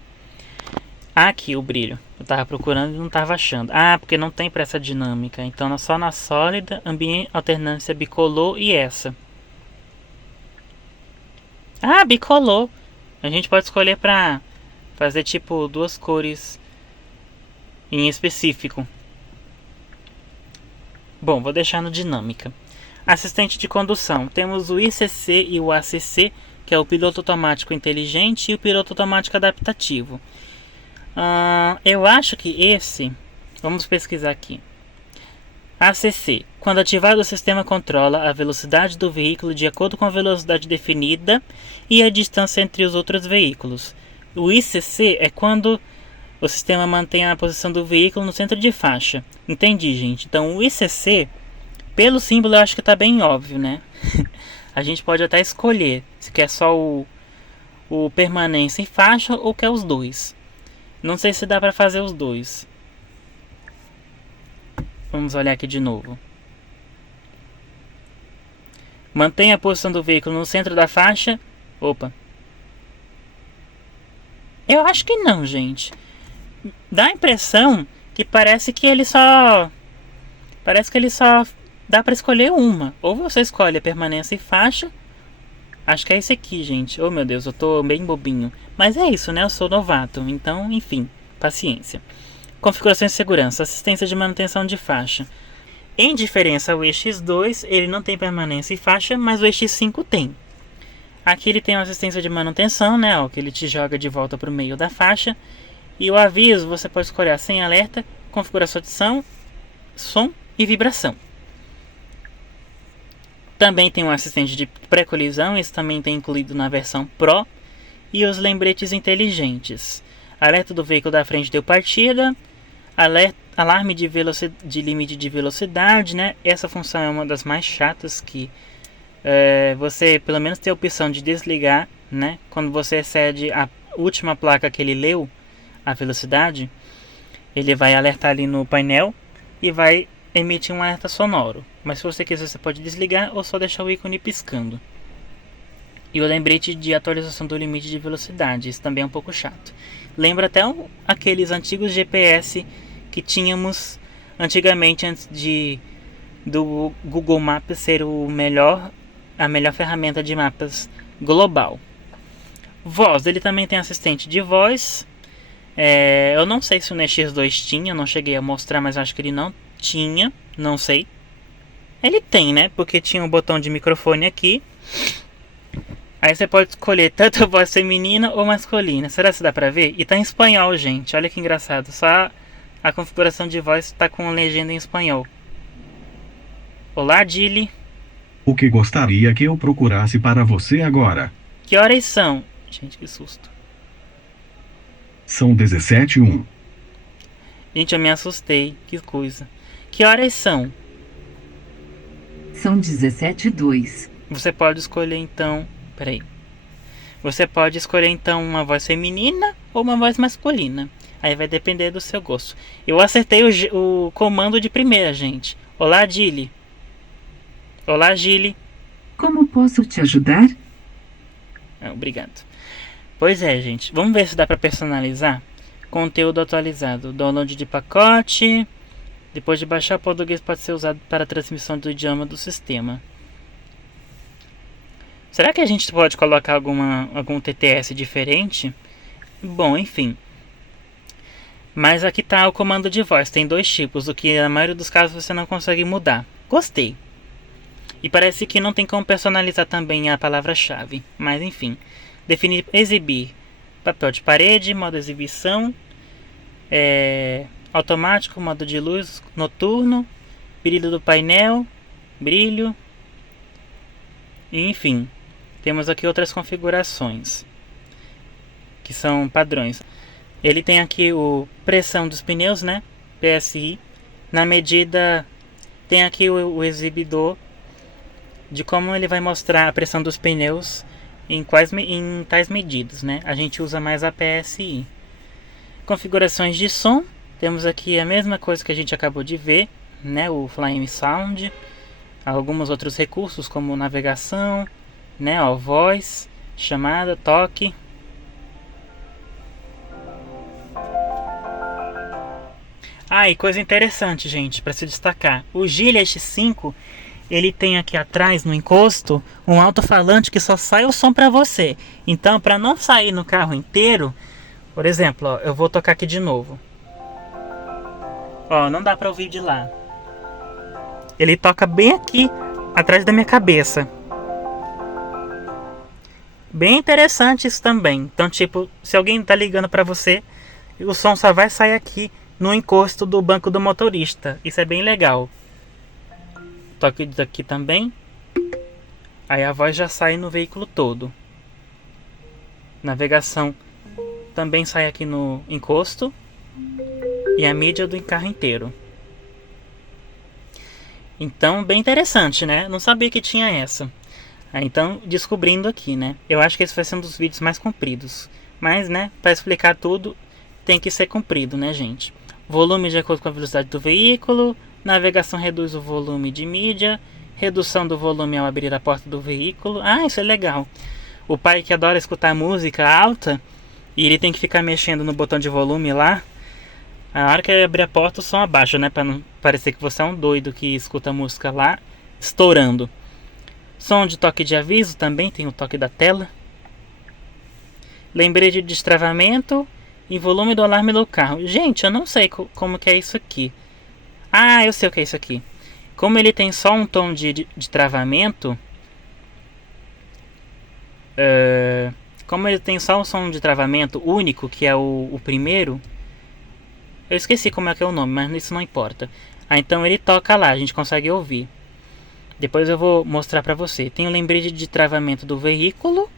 Aqui o brilho. Eu tava procurando e não tava achando. Ah, porque não tem pra essa dinâmica. Então é só na sólida, ambiente, alternância bicolor e essa. Ah, bicolor. A gente pode escolher pra fazer tipo duas cores em específico. Bom, vou deixar no dinâmica. Assistente de condução. Temos o ICC e o ACC, que é o piloto automático inteligente e o piloto automático adaptativo. Eu acho que esse... Vamos pesquisar aqui. ACC. Quando ativado, o sistema controla a velocidade do veículo de acordo com a velocidade definida e a distância entre os outros veículos. O ICC é quando o sistema mantém a posição do veículo no centro de faixa. Entendi, gente. Então o ICC, pelo símbolo, eu acho que está bem óbvio, né? A gente pode até escolher se quer só o permanência em faixa ou quer os dois. Não sei se dá para fazer os dois. Vamos olhar aqui de novo. Mantenha a posição do veículo no centro da faixa. Opa. Eu acho que não, gente. Dá a impressão que parece que ele só dá para escolher uma. Ou você escolhe a permanência em faixa. Acho que é esse aqui, gente. Oh, meu Deus, eu tô bem bobinho. Mas é isso, né? Eu sou novato. Então, enfim, paciência. Configurações de segurança. Assistência de manutenção de faixa. Em diferença ao EX2, ele não tem permanência em faixa, mas o EX5 tem. Aqui ele tem uma assistência de manutenção, né? Ó, que ele te joga de volta para o meio da faixa. E o aviso você pode escolher sem alerta, configuração de som e vibração. Também tem um assistente de pré-colisão, isso também tem incluído na versão Pro. E os lembretes inteligentes. Alerta do veículo da frente deu partida. Alarme de limite de velocidade, né? Essa função é uma das mais chatas que você pelo menos tem a opção de desligar, né? Quando você excede a última placa que ele leu, a velocidade, ele vai alertar ali no painel e vai emitir um alerta sonoro. Mas se você quiser, você pode desligar ou só deixar o ícone piscando. E o lembrete de atualização do limite de velocidade, isso também é um pouco chato. Lembra até aqueles antigos GPS que tínhamos antigamente antes do Google Maps ser a melhor ferramenta de mapas global. Voz, ele também tem assistente de voz. Eu não sei se o NX2 tinha, não cheguei a mostrar, mas acho que ele não tinha, não sei. Ele tem, né? Porque tinha um botão de microfone aqui. Aí você pode escolher tanto a voz feminina ou masculina. Será que dá pra ver? E tá em espanhol, gente. Olha que engraçado. Só a configuração de voz tá com legenda em espanhol. Olá, Dili. O que gostaria que eu procurasse para você agora? Que horas são? Gente, que susto. São 17h01. Gente, eu me assustei. Que coisa. Que horas são? São 17h02. Você pode escolher então... Peraí. Você pode escolher então uma voz feminina ou uma voz masculina. Aí vai depender do seu gosto. Eu acertei o comando de primeira, gente. Olá, Dili. Olá, Gili. Como posso te ajudar? Obrigado. Pois é, gente. Vamos ver se dá para personalizar. Conteúdo atualizado. Download de pacote. Depois de baixar, o português pode ser usado para a transmissão do idioma do sistema. Será que a gente pode colocar algum TTS diferente? Bom, enfim. Mas aqui está o comando de voz. Tem dois tipos, o que na maioria dos casos você não consegue mudar. Gostei. E parece que não tem como personalizar também a palavra-chave. Mas enfim. Definir, exibir. Papel de parede, modo exibição. Automático, modo de luz, noturno. Brilho do painel. Brilho. E, enfim. Temos aqui outras configurações. Que são padrões. Ele tem aqui o pressão dos pneus, né? PSI. Na medida... Tem aqui o exibidor de como ele vai mostrar a pressão dos pneus em tais medidas, né? A gente usa mais a PSI. Configurações de som. Temos aqui a mesma coisa que a gente acabou de ver, né? O Flyme Sound. Alguns outros recursos como navegação, né? Ó, voz, chamada, toque. E coisa interessante, gente, para se destacar. O Geely X5, ele tem aqui atrás, no encosto, um alto-falante que só sai o som para você. Então, para não sair no carro inteiro, por exemplo, ó, eu vou tocar aqui de novo. Ó, não dá para ouvir de lá. Ele toca bem aqui, atrás da minha cabeça. Bem interessante isso também. Então, tipo, se alguém tá ligando para você, o som só vai sair aqui no encosto do banco do motorista. Isso é bem legal. Toque daqui também. Aí a voz já sai no veículo todo. Navegação também sai aqui no encosto. E a mídia do carro inteiro. Então, bem interessante, né? Não sabia que tinha essa. Então, descobrindo aqui, né? Eu acho que esse vai ser um dos vídeos mais compridos. Mas, né, para explicar tudo, tem que ser comprido, né, gente? Volume de acordo com a velocidade do veículo. Navegação reduz o volume de mídia. Redução do volume ao abrir a porta do veículo. Ah, isso é legal. O pai que adora escutar música alta e ele tem que ficar mexendo no botão de volume lá. A hora que ele abrir a porta, o som abaixa, né? Para não parecer que você é um doido que escuta a música lá estourando. Som de toque de aviso, também tem o toque da tela. Lembrete de destravamento e volume do alarme do carro. Gente, eu não sei como que é isso aqui. Ah, eu sei o que é isso aqui. Como ele tem só um tom de travamento... como ele tem só um som de travamento único, que é o primeiro... Eu esqueci como é que é o nome, mas isso não importa. Então ele toca lá, a gente consegue ouvir. Depois eu vou mostrar pra você. Tem o lembrete de travamento do veículo.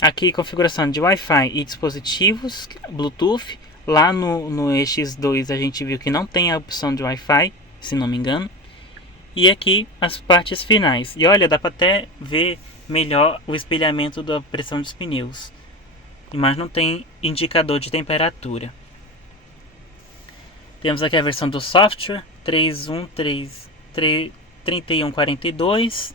Aqui configuração de Wi-Fi e dispositivos, Bluetooth. Lá no EX2 a gente viu que não tem a opção de Wi-Fi, se não me engano. E aqui as partes finais. E olha, dá pra até ver melhor o espelhamento da pressão dos pneus. Mas não tem indicador de temperatura. Temos aqui a versão do software 3.1.31.42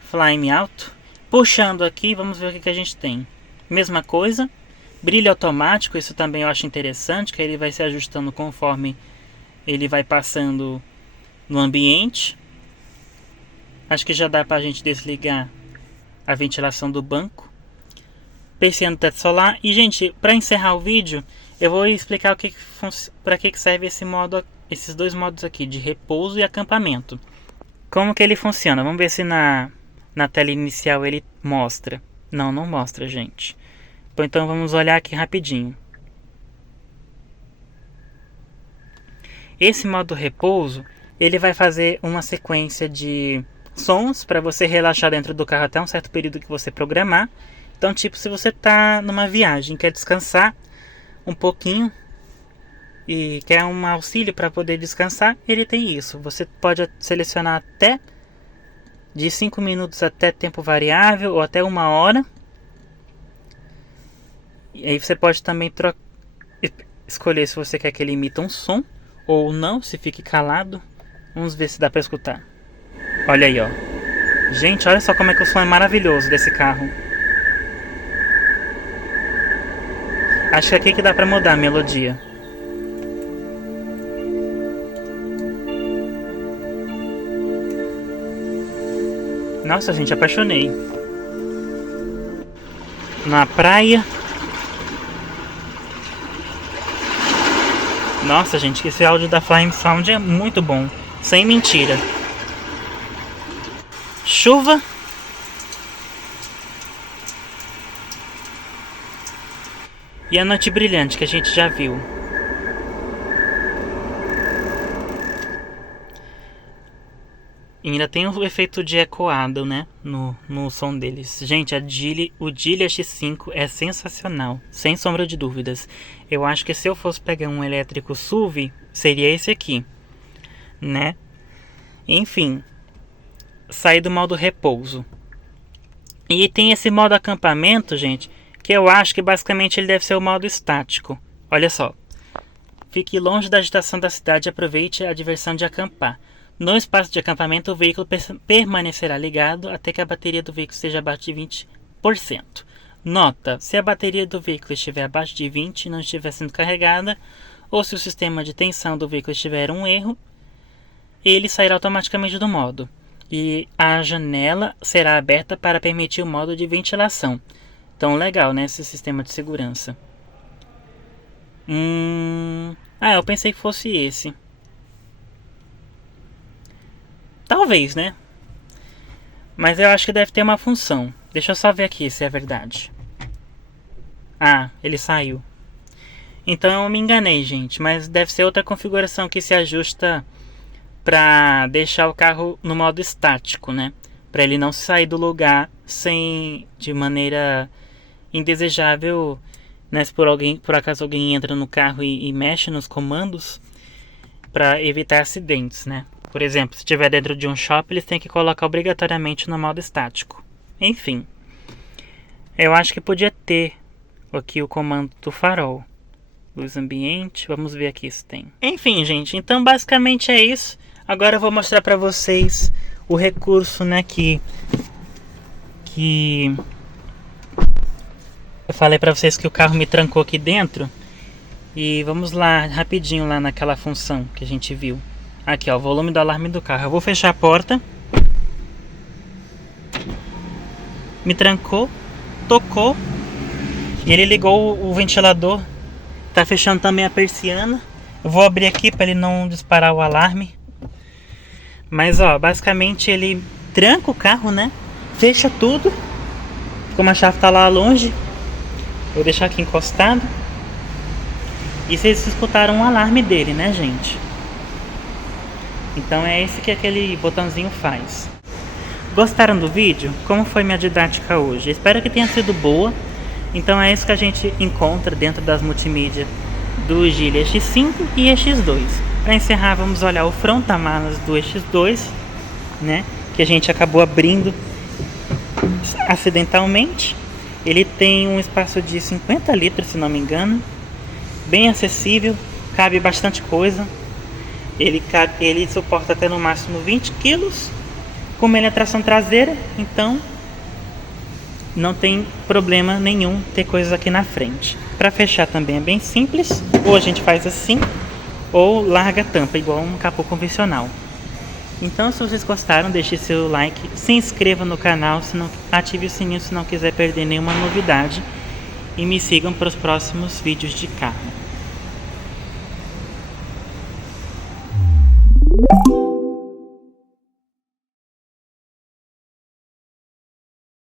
Flyme Auto. Puxando aqui, vamos ver o que a gente tem. Mesma coisa, brilho automático, isso também eu acho interessante, que ele vai se ajustando conforme ele vai passando no ambiente. Acho que já dá para a gente desligar a ventilação do banco. PC no teto solar. E, gente, para encerrar o vídeo, eu vou explicar para que serve esses dois modos aqui, de repouso e acampamento. Como que ele funciona? Vamos ver se na tela inicial ele mostra. Não mostra, gente. Então vamos olhar aqui rapidinho. Esse modo repouso, ele vai fazer uma sequência de sons para você relaxar dentro do carro até um certo período que você programar. Então, tipo, se você está numa viagem, quer descansar um pouquinho e quer um auxílio para poder descansar, ele tem isso. Você pode selecionar até de 5 minutos até tempo variável ou até 1 hora. E aí você pode também escolher se você quer que ele emita um som ou não, se fique calado. Vamos ver se dá para escutar. Olha aí, ó. Gente, olha só como é que o som é maravilhoso desse carro. Acho que é aqui que dá pra mudar a melodia. Nossa, gente, apaixonei. Na praia. Nossa, gente, esse áudio da Flyme Sound é muito bom. Sem mentira. Chuva. E a noite brilhante que a gente já viu. E ainda tem o efeito de ecoado, né? No som deles. Gente, o Geely X5 é sensacional. Sem sombra de dúvidas. Eu acho que se eu fosse pegar um elétrico SUV, seria esse aqui. Né? Enfim. Sair do modo repouso. E tem esse modo acampamento, gente, que eu acho que basicamente ele deve ser o modo estático. Olha só. Fique longe da agitação da cidade e aproveite a diversão de acampar. No espaço de acampamento, o veículo permanecerá ligado até que a bateria do veículo esteja abaixo de 20%. Nota: se a bateria do veículo estiver abaixo de 20% e não estiver sendo carregada, ou se o sistema de tensão do veículo estiver um erro, ele sairá automaticamente do modo. E a janela será aberta para permitir o modo de ventilação. Então, legal, né? Esse sistema de segurança. Eu pensei que fosse esse. Talvez, né? Mas eu acho que deve ter uma função. Deixa eu só ver aqui se é verdade. Ah, ele saiu. Então eu me enganei, gente. Mas deve ser outra configuração que se ajusta para deixar o carro no modo estático, né? Para ele não sair do lugar de maneira indesejável, né, se por acaso alguém entra no carro e mexe nos comandos para evitar acidentes, né? Por exemplo, se estiver dentro de um shopping, eles têm que colocar obrigatoriamente no modo estático. Enfim, eu acho que podia ter aqui o comando do farol. Luz ambiente, vamos ver aqui se tem. Enfim, gente, então basicamente é isso. Agora eu vou mostrar para vocês o recurso, né, que eu falei para vocês que o carro me trancou aqui dentro. E vamos lá, rapidinho lá naquela função que a gente viu. Aqui, ó, o volume do alarme do carro. Eu vou fechar a porta. Me trancou, tocou. E ele ligou o ventilador. Tá fechando também a persiana. Eu vou abrir aqui para ele não disparar o alarme. Mas, ó, basicamente ele tranca o carro, né? Fecha tudo. Como a chave tá lá longe, vou deixar aqui encostado. E vocês escutaram o alarme dele, né, gente? Então é esse que aquele botãozinho faz. Gostaram do vídeo? Como foi minha didática hoje? Espero que tenha sido boa. Então é isso que a gente encontra dentro das multimídia do Geely EX5 e EX2. Para encerrar, vamos olhar o fronta-malas do EX2, né? Que a gente acabou abrindo acidentalmente. Ele tem um espaço de 50 litros, se não me engano. Bem acessível, cabe bastante coisa. Ele suporta até no máximo 20 kg. Como ele é tração traseira, então não tem problema nenhum ter coisas aqui na frente. Para fechar também é bem simples. Ou a gente faz assim, ou larga a tampa, igual um capô convencional. Então, se vocês gostaram, deixe seu like, se inscreva no canal, ative o sininho se não quiser perder nenhuma novidade. E me sigam para os próximos vídeos de carro.